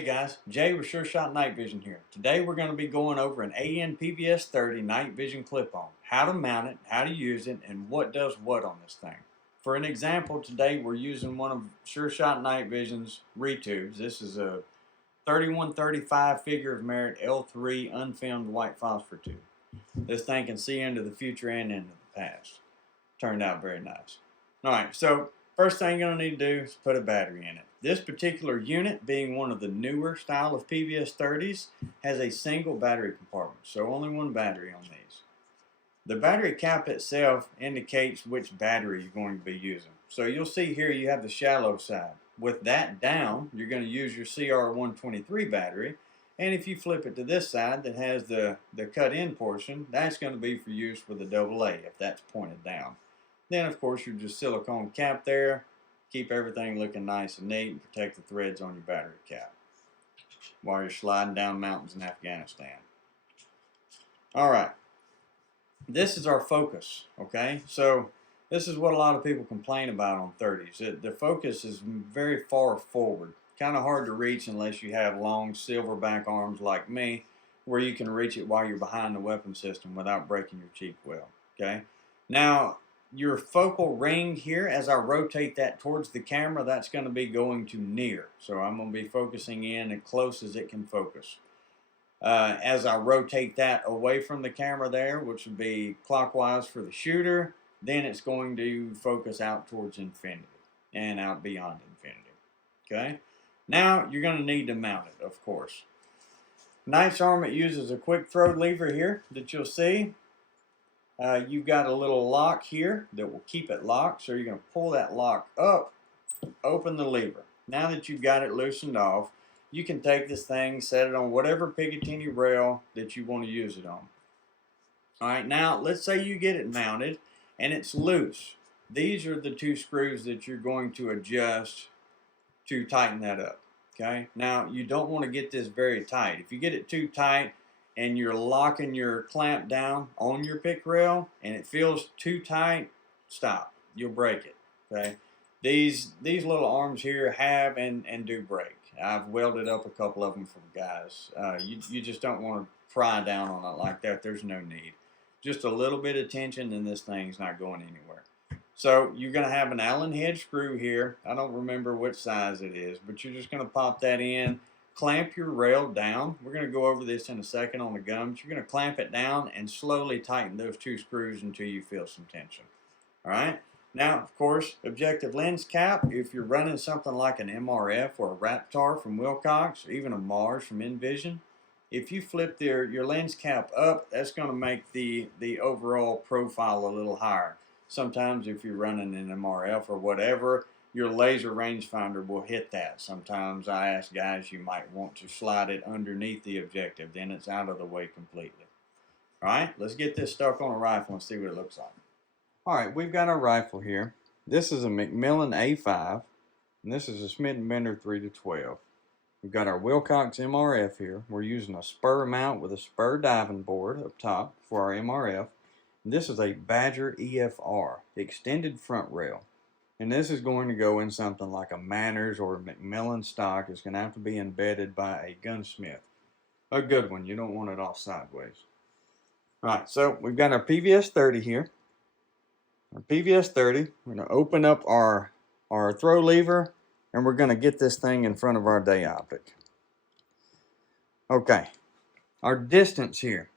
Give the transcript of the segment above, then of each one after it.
Hey guys, Jay with Sure Shot Night Vision here. Today we're going to be going over an AN PVS-30 night vision clip-on. How to mount it, how to use it, and what does what on this thing. For an example, today we're using one of Sure Shot Night Vision's retubes. This is a 3135 figure of merit L3 unfilmed white phosphor tube. This thing can see into the future and into the past. Turned out very nice. Alright, so first thing you're going to need to do is put a battery in it. This particular unit, being one of the newer style of PVS-30s, has a single battery compartment, so only one battery on these. The battery cap itself indicates which battery you're going to be using. So you'll see here you have the shallow side. With that down, you're going to use your CR123 battery, and if you flip it to this side that has the cut-in portion, that's going to be for use with the AA if that's pointed down. Then of course your just silicone cap there. Keep everything looking nice and neat and protect the threads on your battery cap while you're sliding down mountains in Afghanistan. Alright, this is our focus, okay? So this is what a lot of people complain about on 30s. The focus is very far forward. Kind of hard to reach unless you have long silverback arms like me, where you can reach it while you're behind the weapon system without breaking your cheek well, okay? Now, your focal ring here, as I rotate that towards the camera, that's going to be going to near. So I'm going to be focusing in as close as it can focus. As I rotate that away from the camera there, which would be clockwise for the shooter, then it's going to focus out towards infinity and out beyond infinity. Okay? Now you're going to need to mount it, of course. Knight's Arm, it uses a quick throw lever here that you'll see. You've got a little lock here that will keep it locked, so you're going to pull that lock up, open the lever. Now that you've got it loosened off, you can take this thing, set it on whatever Picatinny rail that you want to use it on. Alright, now let's say you get it mounted and it's loose. These are the two screws that you're going to adjust to tighten that up. Okay, now you don't want to get this very tight. If you get it too tight, and you're locking your clamp down on your pick rail and it feels too tight, stop. You'll break it. Okay. These little arms here have and do break. I've welded up a couple of them for guys. You just don't want to pry down on it like that. There's no need. Just a little bit of tension and this thing's not going anywhere. So you're going to have an Allen head screw here. I don't remember which size it is, but you're just going to pop that in. Clamp your rail down. We're going to go over this in a second on the gums. You're going to clamp it down and slowly tighten those two screws until you feel some tension. Alright, now of course, objective lens cap. If you're running something like an MRF or a Raptor from Wilcox, or even a Mars from Envision, if you flip your lens cap up, that's going to make the overall profile a little higher. Sometimes if you're running an MRF or whatever, your laser rangefinder will hit that. Sometimes I ask guys, you might want to slide it underneath the objective, then it's out of the way completely. Alright, let's get this stuck on a rifle and see what it looks like. Alright, we've got our rifle here. This is a Macmillan A5, and this is a Smith & Bender 3-12. We've got our Wilcox MRF here. We're using a spur mount with a spur diving board up top for our MRF. And this is a Badger EFR, extended front rail. And this is going to go in something like a Manners or a Macmillan stock. It's going to have to be embedded by a gunsmith. A good one. You don't want it off sideways. Alright, so we've got our PVS-30 here. Our PVS-30. We're going to open up our throw lever and we're going to get this thing in front of our day optic. Okay, our distance here.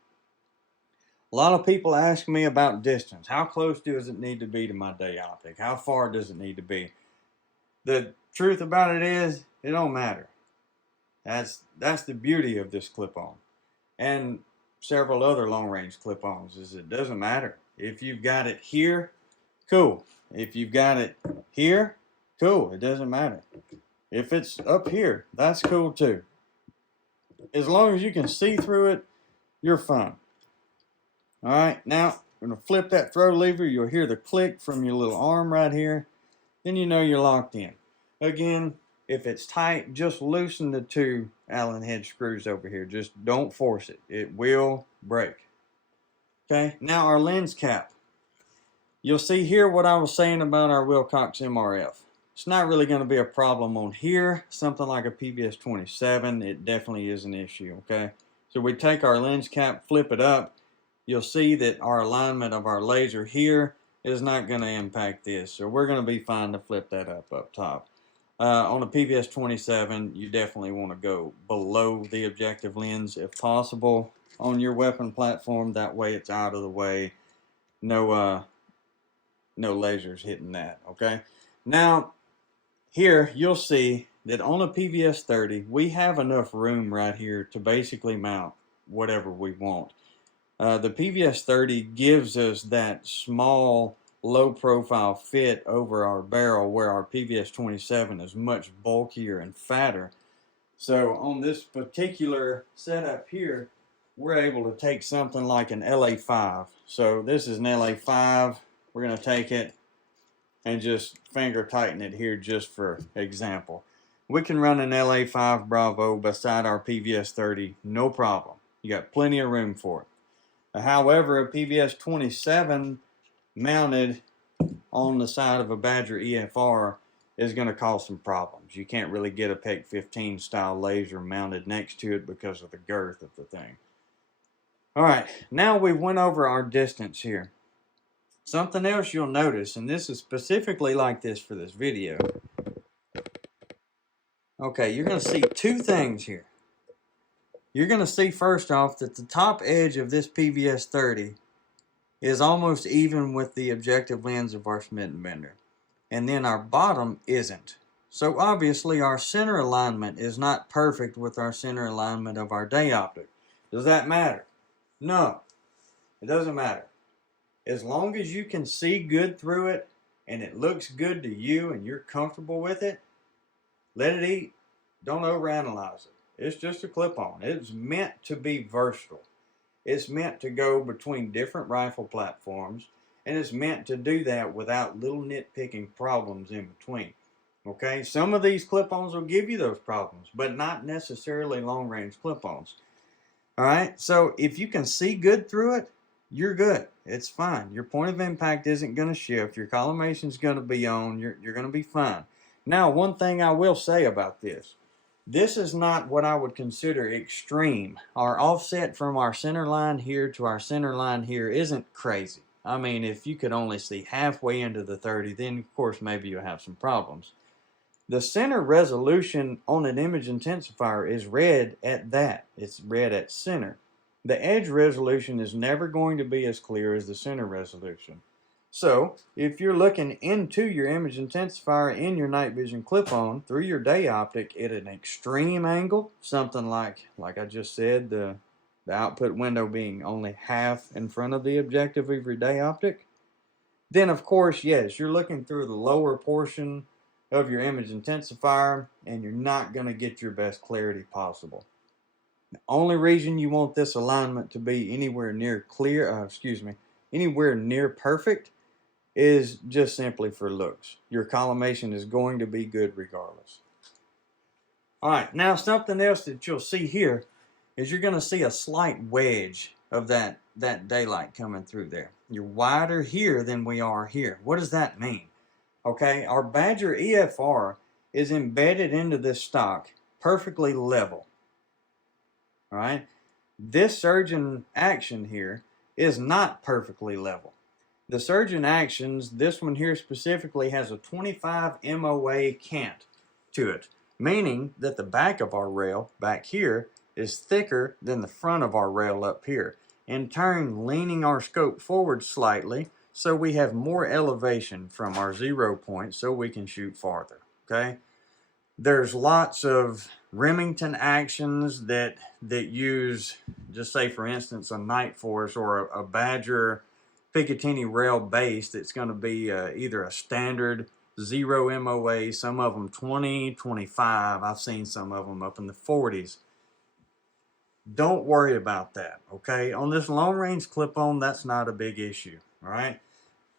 A lot of people ask me about distance. How close does it need to be to my day optic? How far does it need to be? The truth about it is, it don't matter. That's the beauty of this clip-on. And several other long-range clip-ons is it doesn't matter. If you've got it here, cool. If you've got it here, cool. It doesn't matter. If it's up here, that's cool too. As long as you can see through it, you're fine. Alright, now we're going to flip that throw lever. You'll hear the click from your little arm right here. Then you know you're locked in. Again, if it's tight, just loosen the two Allen head screws over here. Just don't force it. It will break. Okay, now our lens cap. You'll see here what I was saying about our Wilcox MRF. It's not really going to be a problem on here. Something like a PVS-27, it definitely is an issue, okay? So we take our lens cap, flip it up. You'll see that our alignment of our laser here is not going to impact this. So we're going to be fine to flip that up top. On a PVS-27, you definitely want to go below the objective lens if possible on your weapon platform. That way it's out of the way. No lasers hitting that, okay? Now, here you'll see that on a PVS-30, we have enough room right here to basically mount whatever we want. The PVS-30 gives us that small, low-profile fit over our barrel where our PVS-27 is much bulkier and fatter. So on this particular setup here, we're able to take something like an LA5. So this is an LA5. We're going to take it and just finger tighten it here just for example. We can run an LA5 Bravo beside our PVS-30, no problem. You got plenty of room for it. However, a PVS-27 mounted on the side of a Badger EFR is going to cause some problems. You can't really get a PEC 15 style laser mounted next to it because of the girth of the thing. Alright, now we went over our distance here. Something else you'll notice, and this is specifically like this for this video. Okay, you're going to see two things here. You're going to see first off that the top edge of this PVS-30 is almost even with the objective lens of our Smith & Bender. And then our bottom isn't. So obviously our center alignment is not perfect with our center alignment of our day optic. Does that matter? No, it doesn't matter. As long as you can see good through it and it looks good to you and you're comfortable with it, let it eat. Don't overanalyze it. It's just a clip-on. It's meant to be versatile. It's meant to go between different rifle platforms, and it's meant to do that without little nitpicking problems in between. Okay, some of these clip-ons will give you those problems, but not necessarily long-range clip-ons. Alright, so if you can see good through it, you're good. It's fine. Your point of impact isn't going to shift. Your collimation is going to be on. You're going to be fine. Now, one thing I will say about this. This is not what I would consider extreme. Our offset from our center line here to our center line here isn't crazy. I mean, if you could only see halfway into the 30, then of course maybe you'll have some problems. The center resolution on an image intensifier is red at that. It's red at center. The edge resolution is never going to be as clear as the center resolution. So, if you're looking into your image intensifier in your night vision clip-on through your day optic at an extreme angle, something like I just said, the output window being only half in front of the objective of your day optic, then of course, yes, you're looking through the lower portion of your image intensifier and you're not going to get your best clarity possible. The only reason you want this alignment to be anywhere near anywhere near perfect is just simply for looks. Your collimation is going to be good regardless. Alright, now something else that you'll see here is you're going to see a slight wedge of that daylight coming through there. You're wider here than we are here. What does that mean? Okay, our Badger EFR is embedded into this stock perfectly level. Alright, this surgeon action here is not perfectly level. The surgeon actions, this one here specifically, has a 25 MOA cant to it, meaning that the back of our rail back here is thicker than the front of our rail up here, in turn leaning our scope forward slightly so we have more elevation from our 0 point so we can shoot farther. Okay, there's lots of Remington actions that use, just say for instance, a Night Force or a Badger Picatinny rail base that's going to be either a standard 0 MOA, some of them 20, 25. I've seen some of them up in the 40s. Don't worry about that, okay? On this long-range clip-on, that's not a big issue, all right?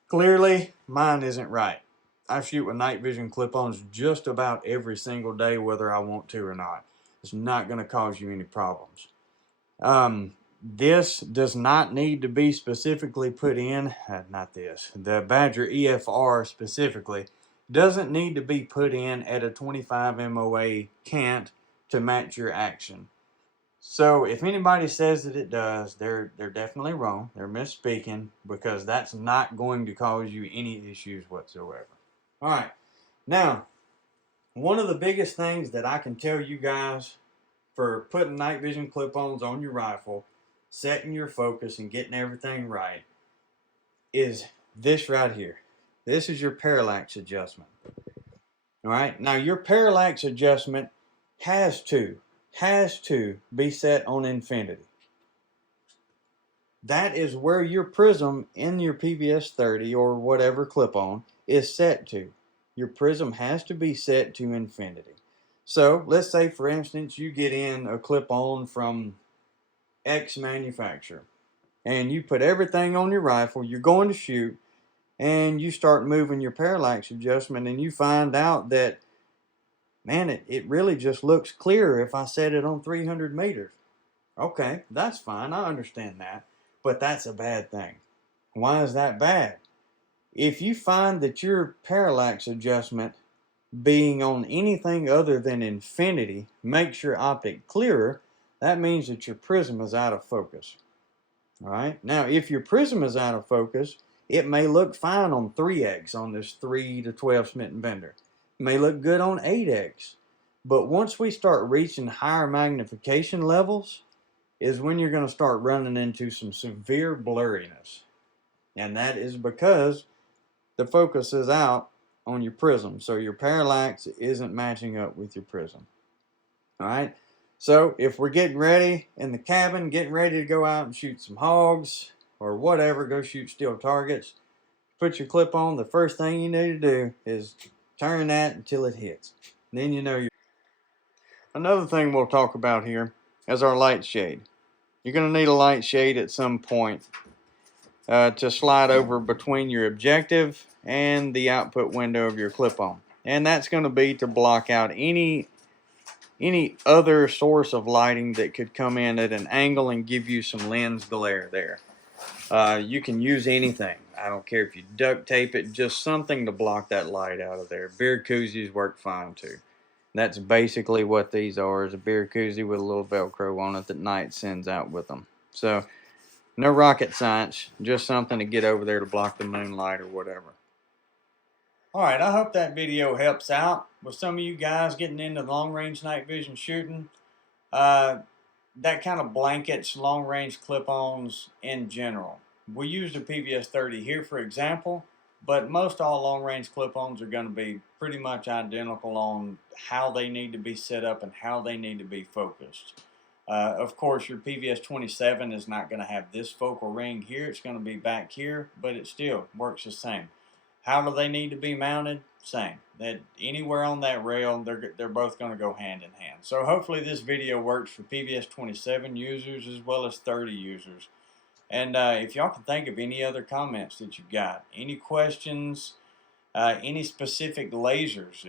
Clearly, mine isn't right. I shoot with night vision clip-ons just about every single day, whether I want to or not. It's not going to cause you any problems. This does not need to be specifically put in, the Badger EFR specifically doesn't need to be put in at a 25 MOA cant to match your action. So if anybody says that it does, they're definitely wrong. They're misspeaking, because that's not going to cause you any issues whatsoever. All right. Now, one of the biggest things that I can tell you guys for putting night vision clip-ons on your rifle, setting your focus and getting everything right, is this right here. This is your parallax adjustment. All right. Now your parallax adjustment has to be set on infinity. That is where your prism in your PVS-30 or whatever clip-on is set to. Your prism has to be set to infinity. So let's say, for instance, you get in a clip-on from X manufacturer and you put everything on your rifle, you're going to shoot, and you start moving your parallax adjustment and you find out that, man, it really just looks clearer if I set it on 300 meters. Okay, that's fine. I understand that. But that's a bad thing. Why is that bad? If you find that your parallax adjustment being on anything other than infinity makes your optic clearer, that means that your prism is out of focus. All right. Now, if your prism is out of focus, it may look fine on 3x on this 3 to 12 Smith & Bender. It may look good on 8x. But once we start reaching higher magnification levels is when you're going to start running into some severe blurriness. And that is because the focus is out on your prism. So your parallax isn't matching up with your prism. All right. So if we're getting ready in the cabin, getting ready to go out and shoot some hogs or whatever, go shoot steel targets, put your clip on, the first thing you need to do is turn that until it hits. Then you know you're... Another thing we'll talk about here is our light shade. You're going to need a light shade at some point to slide over between your objective and the output window of your clip-on. And that's going to be to block out any other source of lighting that could come in at an angle and give you some lens glare there. You can use anything. I don't care if you duct tape it, just something to block that light out of there. Beer koozies work fine too. That's basically what these are, is a beer koozie with a little Velcro on it that night sends out with them. So no rocket science, just something to get over there to block the moonlight or whatever. Alright, I hope that video helps out with some of you guys getting into long-range night vision shooting. That kind of blankets long-range clip-ons in general. We used a PVS-30 here for example, but most all long-range clip-ons are going to be pretty much identical on how they need to be set up and how they need to be focused. Of course, your PVS-27 is not going to have this focal ring here. It's going to be back here, but it still works the same. How do they need to be mounted? Same. That anywhere on that rail, they're both going to go hand in hand. So hopefully this video works for PVS-27 users as well as 30 users. And if y'all can think of any other comments that you got, any questions, any specific lasers,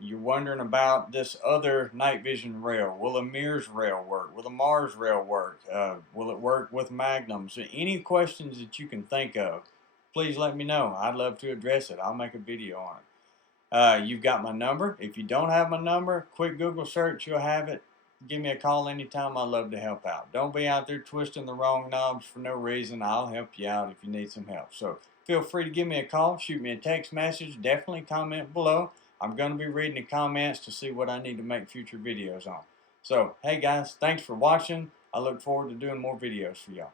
you're wondering about this other night vision rail. Will a Mears rail work? Will a Mars rail work? Will it work with magnums? Any questions that you can think of, please let me know. I'd love to address it. I'll make a video on it. You've got my number. If you don't have my number, quick Google search, you'll have it. Give me a call anytime. I'd love to help out. Don't be out there twisting the wrong knobs for no reason. I'll help you out if you need some help. So feel free to give me a call, shoot me a text message, definitely comment below. I'm going to be reading the comments to see what I need to make future videos on. So, hey guys, thanks for watching. I look forward to doing more videos for y'all.